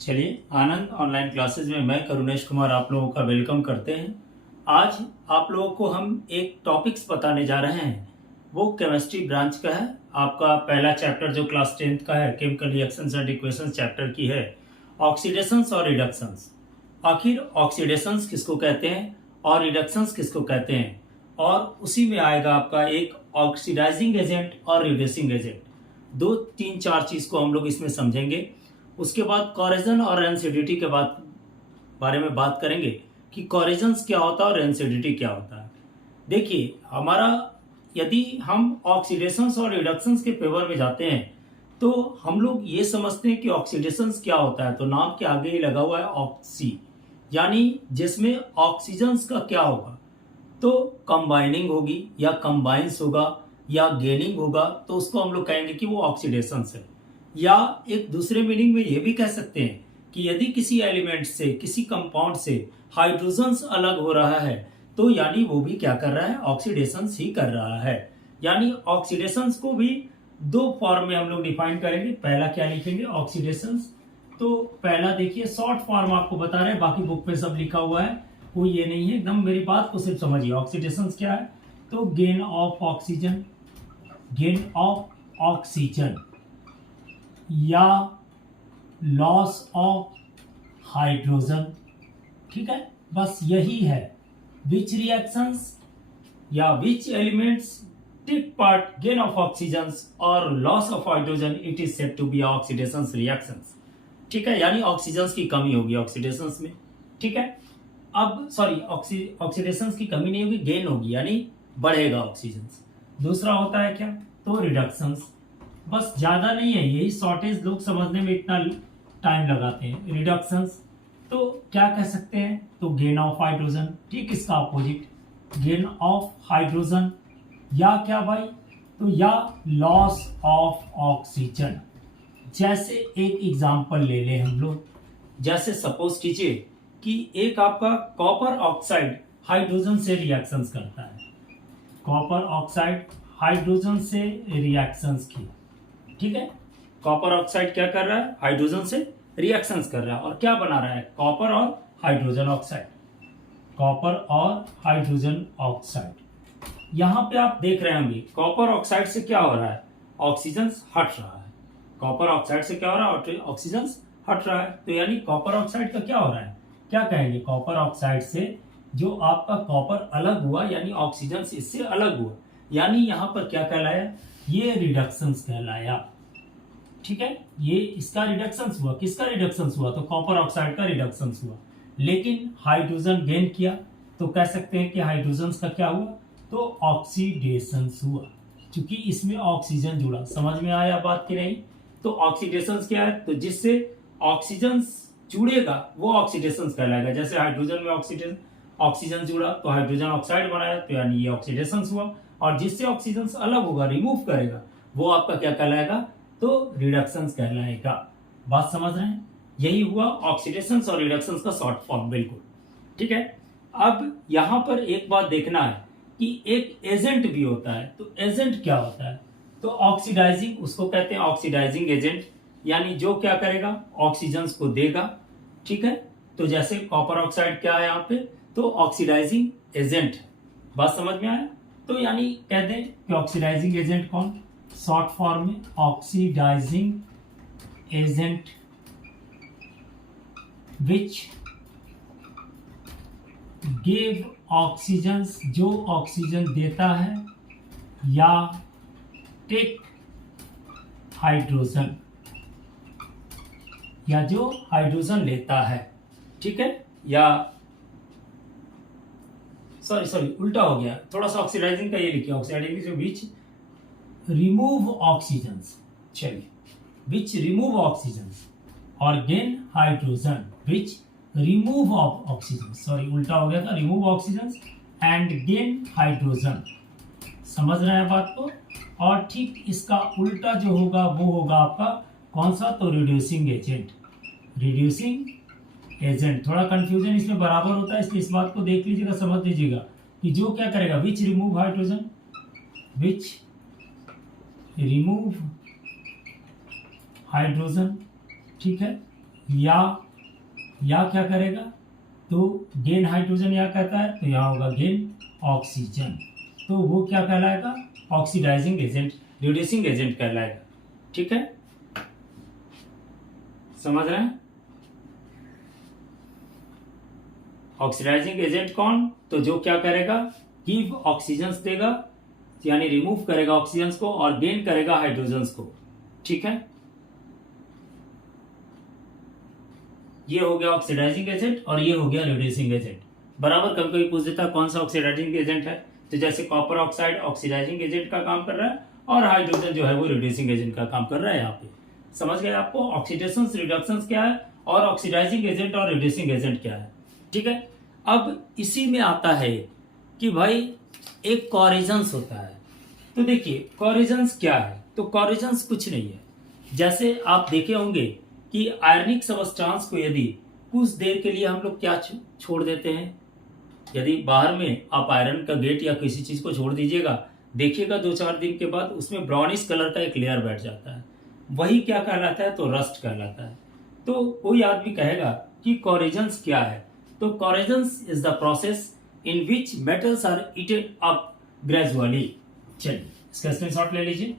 चलिए, आनंद online classes में मैं करुणेश कुमार आप लोगों का वेलकम करते हैं। आज आप लोगों को हम एक टॉपिक्स बताने जा रहे हैं। वो केमिस्ट्री ब्रांच का है। आपका पहला चैप्टर जो क्लास 10th का है, chemical reactions and equations chapter की है, ऑक्सीडेशंस और रिडक्शंस। आखिर ऑक्सीडेशंस किसको कहते हैं और रिडक्शंस किसको कहते हैं, और उसी में आएगा आपका एक ऑक्सीडाइजिंग एजेंट और रिड्यूसिंग एजेंट। दो तीन चार चीज को हम लोग इसमें समझेंगे। उसके बाद कोरेजन और रेसिडिटी के बारे में बात करेंगे कि कोरेजन क्या होता है और रेसिडिटी क्या होता है। देखिए, हमारा यदि हम ऑक्सीडेशंस और रिडक्शंस के फेवर में जाते हैं तो हम लोग ये समझते हैं कि ऑक्सीडेशंस क्या होता है, तो नाम के आगे ही लगा हुआ है ऑक्सी, यानी जिसमें ऑक्सीजन्स का क्या होगा, तो कंबाइनिंग होगी या कंबाइंस होगा या गेनिंग होगा, तो उसको हम लोग कहेंगे कि वो ऑक्सीडेशंस है। या एक दूसरे मीनिंग में ये भी कह सकते हैं कि यदि किसी एलिमेंट से, किसी कंपाउंड से हाइड्रोजन्स अलग हो रहा है तो यानी वो भी क्या कर रहा है, ऑक्सीडेशंस ही कर रहा है। यानी ऑक्सीडेशंस को भी दो फॉर्म में हम लोग डिफाइन करेंगे। पहला क्या लिखेंगे, ऑक्सीडेशंस। तो पहला देखिए, शॉर्ट फॉर्म आपको बता रहे हैं, बाकी बुक पे सब लिखा हुआ है, कोई ये नहीं है, एकदम मेरी बात को सिर्फ समझिए। ऑक्सीडेशंस क्या है, तो gain of oxygen, gain of oxygen या लॉस ऑफ हाइड्रोजन। ठीक है, बस यही है। विच रिएक्शंस या which elements take part gain of oxygen और loss of hydrogen, it is said to be oxidation reactions. ठीक है, यानी ऑक्सीजन की कमी होगी ऑक्सीडेशन में। ठीक है, अब सॉरी, ऑक्सीडेशन की कमी नहीं होगी, गेन होगी, यानी बढ़ेगा ऑक्सीजन। दूसरा होता है क्या, तो रिडक्शंस। बस ज्यादा नहीं है, यही शॉर्टेज लोग समझने में इतना टाइम लगाते हैं। रिडक्शंस तो क्या कह सकते हैं, तो गेन ऑफ हाइड्रोजन, ठीक इसका अपोजिट, गेन ऑफ हाइड्रोजन, या क्या भाई, तो या लॉस ऑफ ऑक्सीजन। जैसे एक एग्जांपल ले लें हम लोग, जैसे सपोज कीजिए कि एक आपका कॉपर ऑक्साइड हाइड्रोजन से रिएक्शंस करता है। कॉपर ऑक्साइड हाइड्रोजन से रिएक्शंस की, ठीक है, कॉपर ऑक्साइड क्या कर रहा है, हाइड्रोजन से रिएक्शंस कर रहा है, और क्या बना रहा है, कॉपर और हाइड्रोजन ऑक्साइड, कॉपर और हाइड्रोजन ऑक्साइड। यहां पे आप देख रहे होंगे कॉपर ऑक्साइड से क्या हो रहा है, ऑक्सीजन हट रहा है। कॉपर ऑक्साइड से क्या हो रहा है, ऑक्सीजन हट रहा है। तो यानी कॉपर ऑक्साइड का क्या हो रहा है, क्या कहेंगे, कॉपर ऑक्साइड से जो आपका कॉपर अलग हुआ, यानी ऑक्सीजन इससे अलग हुआ, यानी यहां पर क्या कहलाया, ये रिडक्शंस कहलाया। ठीक है, ये इसका रिडक्शंस हुआ, किसका रिडक्शंस हुआ, तो कॉपर ऑक्साइड का रिडक्शंस हुआ। लेकिन हाइड्रोजन गेन किया तो कह सकते हैं कि हाइड्रोजन का क्या हुआ, तो ऑक्सीडेशंस हुआ, क्योंकि इसमें ऑक्सीजन जुड़ा। समझ में आया बात की नहीं, तो ऑक्सीडेशंस क्या है, तो जिससे ऑक्सीजन जुड़ेगा वो ऑक्सीडेशंस कहलाएगा। जैसे हाइड्रोजन में ऑक्सीजन जुड़ा तो हाइड्रोजन ऑक्साइड बनाया, तो यानी ये ऑक्सीडेशंस हुआ, और जिससे ऑक्सीजन अलग होगा, रिमूव करेगा, वो आपका क्या कहलाएगा, तो रिडक्शंस कहलाएगा। बात समझ रहे हैं, यही हुआ ऑक्सीडेशंस और रिडक्शंस का शॉर्ट फॉर्म, बिल्कुल। ठीक है, अब यहां पर एक बात देखना है कि एक एजेंट भी होता है। तो एजेंट क्या होता है, तो ऑक्सीडाइजिंग, उसको कहते हैं ऑक्सीडाइजिंग एजेंट, यानी जो क्या करेगा, ऑक्सीजन को देगा। ठीक है, तो जैसे कॉपर ऑक्साइड क्या है यहाँ पे, तो ऑक्सीडाइजिंग एजेंट। बात समझ में आया, तो यानी कह दें कि ऑक्सीडाइजिंग एजेंट कौन, शॉर्ट फॉर्म में oxidising agent which give oxygen, जो ऑक्सीजन देता है, या टेक हाइड्रोजन, या जो हाइड्रोजन लेता है। ठीक है, या सॉरी उल्टा हो गया, थोड़ा सा ऑक्सीडाइजिंग का ये लिखिए, ऑक्सीडाइजिंग जो विच रिमूव ऑक्सीजन, चलिए, विच रिमूव ऑक्सीजन, और gain hydrogen which remove of oxygen, sorry उल्टा हो गया था, remove oxygen and gain hydrogen. समझ रहे हैं बात को। और ठीक इसका उल्टा जो होगा वो होगा आपका कौन सा, तो रिड्यूसिंग एजेंट। रिड्यूसिंग एजेंट, थोड़ा कंफ्यूजन इसमें बराबर होता है, इसलिए इस बात को देख लीजिएगा, समझ लीजिएगा कि जो क्या करेगा, विच रिमूव हाइड्रोजन, विच रिमूव हाइड्रोजन, ठीक है, या क्या करेगा, तो गेन हाइड्रोजन यहाँ करता है, तो यहाँ होगा गेन ऑक्सीजन, तो वो क्या कहलाएगा, ऑक्सीडाइजिंग एजेंट, रिड्यूसिंग एजेंट कहलाएगा। ठीक है, समझ रहे हैं। ऑक्सीडाइजिंग एजेंट कौन, तो जो क्या करेगा, गिव ऑक्सीजन देगा, यानी रिमूव करेगा ऑक्सीजन को और गेन करेगा हाइड्रोजन को। ठीक है, ये हो गया ऑक्सीडाइजिंग एजेंट और ये हो गया रिड्यूसिंग एजेंट। बराबर कभी कभी पूछ देता कौन सा ऑक्सीडाइजिंग एजेंट है, तो जैसे कॉपर ऑक्साइड ऑक्सीडाइजिंग एजेंट का काम कर रहा है और हाइड्रोजन जो है वो रिड्यूसिंग एजेंट का काम कर रहा है। यहाँ पे समझ गए आपको ऑक्सीडेशन रिडक्शन क्या है और ऑक्सीडाइजिंग एजेंट और रिड्यूसिंग एजेंट क्या है। ठीक है, अब इसी में आता है कि भाई एक कोरिजन्स होता है। तो देखिए कोरिजन्स क्या है, तो कोरिजन्स कुछ नहीं है, जैसे आप देखे होंगे कि आयरनिक सबस्टांस को यदि कुछ देर के लिए हम लोग क्या छोड़ देते हैं, यदि बाहर में आप आयरन का गेट या किसी चीज को छोड़ दीजिएगा, देखिएगा 2-4 दिन के बाद उसमें ब्राउनिश कलर का एक लेयर बैठ जाता है, वही क्या कहलाता है, तो रस्ट कहलाता है। तो कोई आदमी कहेगा कि कोरिजन्स क्या है, तो corrosions is the process in which metals are eaten up gradually. चलिए इसका स्क्रीनशॉट ले लीजिए।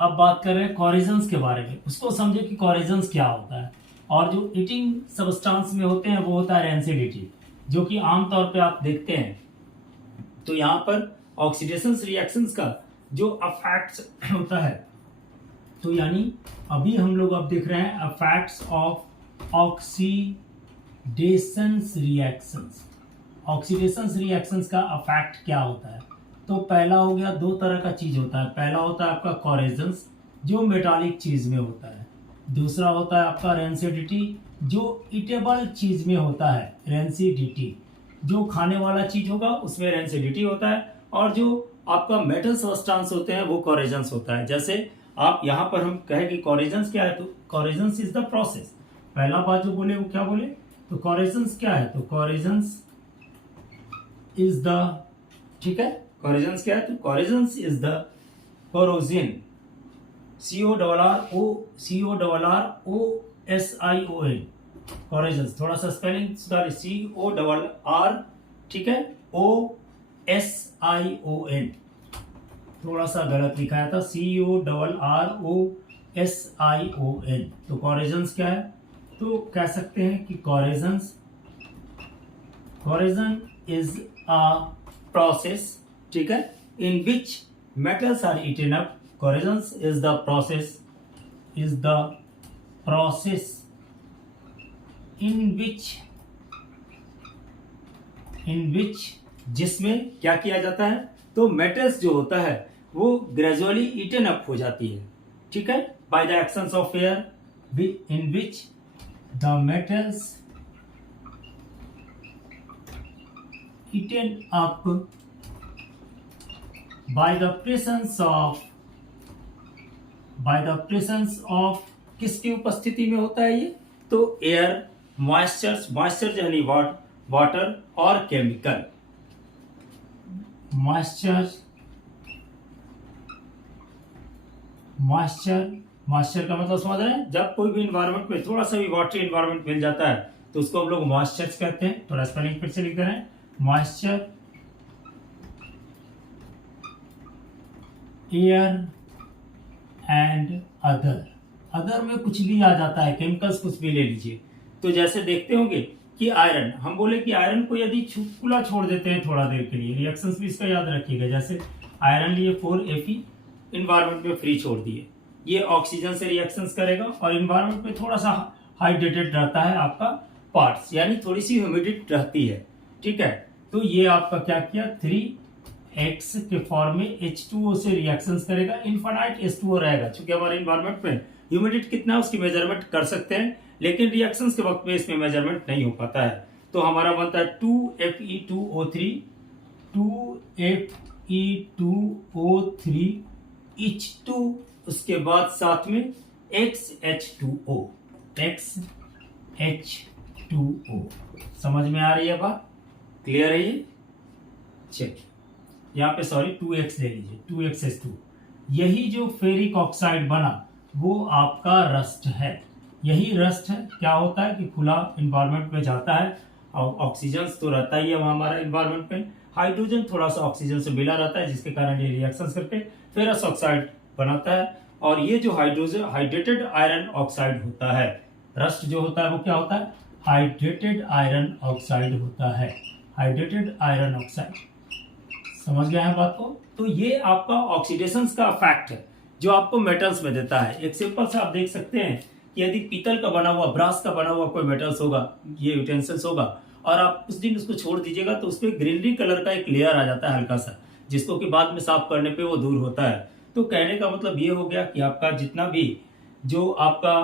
अब बात कर रहे हैं कोरिजन्स के बारे में, उसको समझे कि कोरिजन्स क्या होता है। और जो ईटिंग सबस्टांस में होते हैं वो होता है रेंसिडिटी, जो कि आमतौर पे आप देखते हैं। तो यहाँ पर ऑक्सीडेशन रिएक्शंस का जो अफेक्ट्स होता है, तो यानी अभी हम लोग अब देख रहे हैं affects of oxidation reactions. Oxidation reactions का अफेक्ट क्या होता है, तो पहला हो गया, दो तरह का चीज होता है। पहला होता है आपका कोरिजन्स जो मेटालिक चीज में होता है, दूसरा होता है आपका रेंसिडिटी जो ईटेबल चीज में होता है। रेंसिडिटी जो खाने वाला चीज होगा उसमें रेंसिडिटी होता है, और जो आपका मेटल सबस्टांस होते हैं वो कोरिजन्स होता है। जैसे आप यहाँ पर हम कहें कि कोरिजन्स क्या है, तो कोरिजन्स इज द प्रोसेस। पहला बात जो बोले वो क्या बोले, तो कोरिजन्स क्या है, तो कोरिजन्स इज द, ठीक है, कोरिजन्स क्या है, तो corrosions is the corrosion, CORROSION, कोरिजन्स। थोड़ा सा स्पेलिंग सुधार, CORR, ठीक है, OSION, थोड़ा सा गलत लिखाया था, CORROSION। तो कोरिजन्स क्या है, तो कह सकते हैं कि कोरिजन इज अ प्रोसेस, ठीक है, in which metals are eaten up. Corrosions is the process in which जिसमें क्या किया जाता है, तो मेटल्स जो होता है वो ग्रेजुअली ईटन अप हो जाती है। ठीक है, by the actions of air, in which the metals eaten up by the presence of किसकी उपस्थिति में होता है ये, तो एयर, मॉइस्चर यानी वाटर और केमिकल। मॉइस्चर का मतलब समझ रहे हैं, जब कोई भी इन्वायरमेंट में थोड़ा सा भी वाटरी इन्वायरमेंट मिल जाता है तो उसको हम लोग मॉइस्चर कहते हैं। थोड़ा स्पेलिंग फिर से लिख रहे हैं, मॉइस्चर, एयर एंड अदर में कुछ भी आ जाता है, केमिकल्स कुछ भी ले लीजिए। तो जैसे देखते होंगे कि आयरन, हम बोले कि आयरन को यदि खुला छोड़ देते हैं थोड़ा देर के लिए, रिएक्शंस भी इसका याद रखिएगा। जैसे आयरन लिए 4Fe, इन्वायरमेंट में फ्री छोड़ दिए, ये ऑक्सीजन से रिएक्शंस करेगा और इन्वायरमेंट में थोड़ा सा हाइड्रेटेड रहता है आपका पार्ट्स, यानी थोड़ी सी ह्यूमिडिटी रहती है। ठीक है, तो ये आपका क्या किया, 3X के फॉर्म में H2O से रिएक्शंस करेगा, इनफाइनाइट H2O रहेगा। क्योंकि हमारे इन्वायरमेंट में ह्यूमिडिटी कितना है उसकी मेजरमेंट कर सकते हैं, लेकिन रिएक्शंस के वक्त में इसमें मेजरमेंट नहीं हो पाता है। तो हमारा बनता है 2Fe2O3, 2Fe2O3 H2, उसके बाद साथ में XH2O, XH2O। समझ में आ रही है बात, क्लियर है ये? चलिए यहाँ पे सॉरी 2X ले लीजिए, 2XH2। यही जो फेरिक ऑक्साइड बना वो आपका रस्ट है। यही रस्ट है। क्या होता है कि खुला इन्वायरमेंट में जाता है और ऑक्सीजन तो रहता ही है वहाँ हमारा इन्वायरमेंट में, हाइड्रोजन थोड़ा सा ऑक्सीजन से मिला रहता है जिसके कारण ये रिएक्शन करके फेरस ऑक्साइड बनाता है। और ये जो हाइड्रोजन हाइड्रेटेड आयरन ऑक्साइड होता है, रस्ट जो होता है वो क्या होता है, हाइड्रेटेड आयरन ऑक्साइड होता है, हाइड्रेटेड आयरन ऑक्साइड। समझ गए हैं बात को। तो ये आपका ऑक्सीडेशन का फैक्ट है जो आपको मेटल्स में देता है। एक सिंपल सा आप देख सकते हैं कि यदि पीतल का बना हुआ, ब्रास का बना हुआ कोई मेटल्स होगा, ये यूटेंसिल्स होगा, और आप कुछ दिन उसको छोड़ दीजिएगा तो उस पर ग्रीनरी कलर का एक लेयर आ जाता है हल्का सा, जिसको कि बाद में साफ करने पे वो दूर होता है। तो कहने का मतलब ये हो गया कि आपका जितना भी जो आपका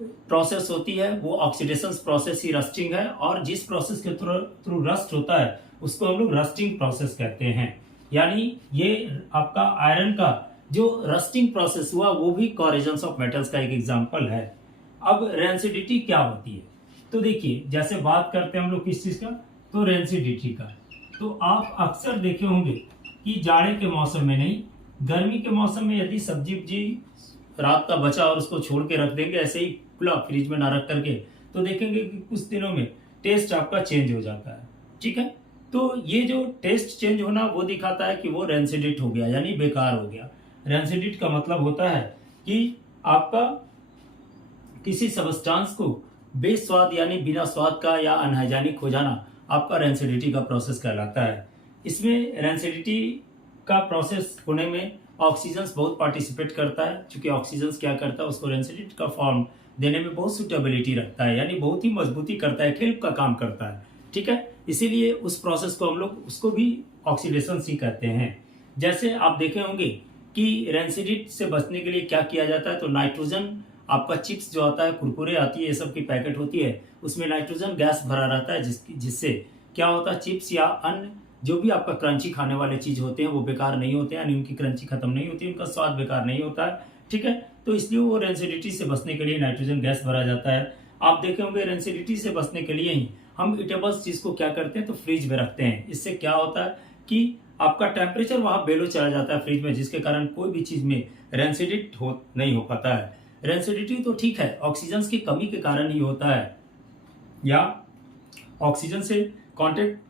प्रोसेस होती है वो ऑक्सीडेशन प्रोसेस ही रस्टिंग है, और जिस प्रोसेस के थ्रू रस्ट होता है उसको हम लोग रस्टिंग प्रोसेस कहते हैं। यानी ये आपका आयरन का जो रस्टिंग प्रोसेस हुआ वो भी कोरेजन ऑफ मेटल्स का एक एग्जांपल है। अब रेंसिडिटी क्या होती है, तो देखिए जैसे बात करते हैं हम लोग किस चीज का, तो रेंसिडिटी का। तो आप अक्सर देखे होंगे कि जाड़े के मौसम में नहीं, गर्मी के मौसम में यदि सब्जी उब्जी रात का बचा और उसको छोड़ के रख देंगे ऐसे ही खुला फ्रिज में ना रख करके, तो देखेंगे कि कुछ दिनों में टेस्ट आपका चेंज हो जाता है। ठीक है, तो ये जो टेस्ट चेंज होना वो दिखाता है कि वो रेंसिडिट हो गया, यानी बेकार हो गया। रेंसिडिट का मतलब होता है कि आपका किसी सब्सटेंस को बेस्वाद यानी बिना स्वाद का या अनहाइजेनिक हो जाना आपका रेंसिडिटी का प्रोसेस कहलाता है। इसमें रेंसिडिटी का प्रोसेस होने में ऑक्सीजन बहुत पार्टिसिपेट करता है, क्योंकि ऑक्सीजन क्या करता है, उसको रेंसिडिट का फॉर्म देने में बहुत सुटेबिलिटी रखता है, यानी बहुत ही मजबूती करता है, हेल्प का काम करता है। ठीक है, इसीलिए उस प्रोसेस को हम लोग उसको भी ऑक्सीडेशन ही कहते हैं। जैसे आप देखे होंगे कि रेंसिडिट से बचने के लिए क्या किया जाता है, तो नाइट्रोजन आपका चिप्स जो आता है, कुरकुरे आती है, ये सब की पैकेट होती है, उसमें नाइट्रोजन गैस भरा रहता है, जिससे क्या होता है, चिप्स या अन्य जो भी आपका क्रंची खाने वाले चीज होते हैं वो बेकार नहीं होते हैं, यानी उनकी क्रंची खत्म नहीं होती, उनका स्वाद बेकार नहीं होता है। ठीक है, तो इसलिए वो रेंसिडिटी से बचने के लिए नाइट्रोजन गैस भरा जाता है। आप देखे होंगे रेंसिडिटी से बचने के लिए ही हम ईटेबल्स चीज को क्या करते हैं, तो फ्रिज में रखते हैं। इससे क्या होता है कि आपका टेम्परेचर वहां बेलो चला जाता है फ्रिज में, जिसके कारण कोई भी चीज में रेंसिडिट नहीं हो पाता है। रेंसिडिटी तो ठीक है, ऑक्सीजन की कमी के कारण ही होता है या ऑक्सीजन से कांटेक्ट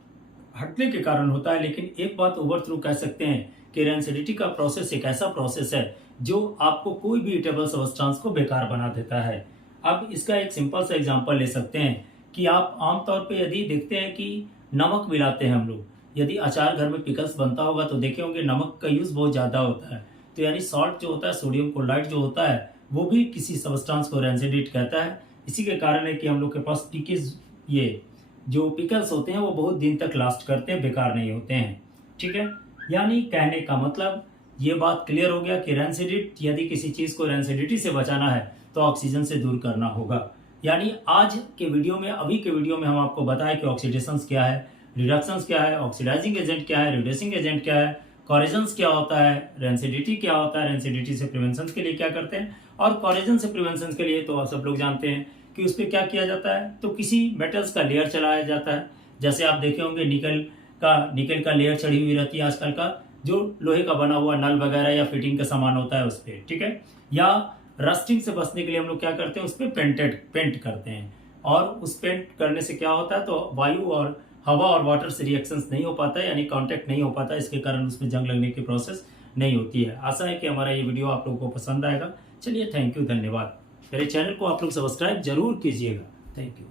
हटने के कारण होता है, लेकिन एक बात ओवर थ्रू कह सकते हैं कि रेंसिडिटी का प्रोसेस एक ऐसा प्रोसेस है जो आपको कोई भी ईटेबल सब्सटेंस को बेकार बना देता है। अब इसका एक सिंपल सा एग्जांपल ले सकते हैं कि आप आमतौर पे यदि देखते हैं कि नमक मिलाते हैं हम लोग, यदि अचार घर में पिकल्स बनता होगा तो देखे होंगे नमक का यूज बहुत ज्यादा होता है। तो यानी सॉल्ट जो होता है, सोडियम क्लोराइड जो होता है, वो भी किसी सब्सटेंस को रेंसिडिट कहता है। इसी के कारण है कि हम लोग के पास ये जो पिकल्स होते हैं वो बहुत दिन तक लास्ट करते हैं, बेकार नहीं होते हैं। ठीक है, यानी कहने का मतलब ये बात क्लियर हो गया कि रेंसिडिट, यदि किसी चीज को रेंसिडिटी से बचाना है तो ऑक्सीजन से दूर करना होगा। यानी आज के वीडियो में, अभी के वीडियो में हम आपको बताएं कि ऑक्सीडेशन क्या है, रिडक्शन क्या है, ऑक्सीडाइजिंग एजेंट क्या है, रिड्यूसिंग एजेंट क्या है, कोरेजन क्या होता है, रेंसिडिटी क्या होता है, रेंसिडिटी से प्रिवेंशन के लिए क्या करते हैं, और कोरेजन से प्रिवेंशन के लिए तो सब लोग जानते हैं कि उस पर क्या किया जाता है, तो किसी मेटल्स का लेयर चलाया जाता है। जैसे आप देखे होंगे निकल का लेयर चढ़ी हुई रहती है आजकल का, जो लोहे का बना हुआ नल वगैरह या फिटिंग का सामान होता है उस पर। ठीक है, या रस्टिंग से बचने के लिए हम लोग क्या करते हैं, उस पर पेंट करते हैं, और उस पेंट करने से क्या होता है, तो वायु और हवा और वाटर से रिएक्शंस नहीं हो पाता है, यानी कांटेक्ट नहीं हो पाता, इसके कारण उसमें जंग लगने की प्रोसेस नहीं होती है। आशा है कि हमारा ये वीडियो आप लोगों को पसंद आएगा। चलिए, थैंक यू, धन्यवाद। मेरे चैनल को आप लोग सब्सक्राइब जरूर कीजिएगा। Thank you.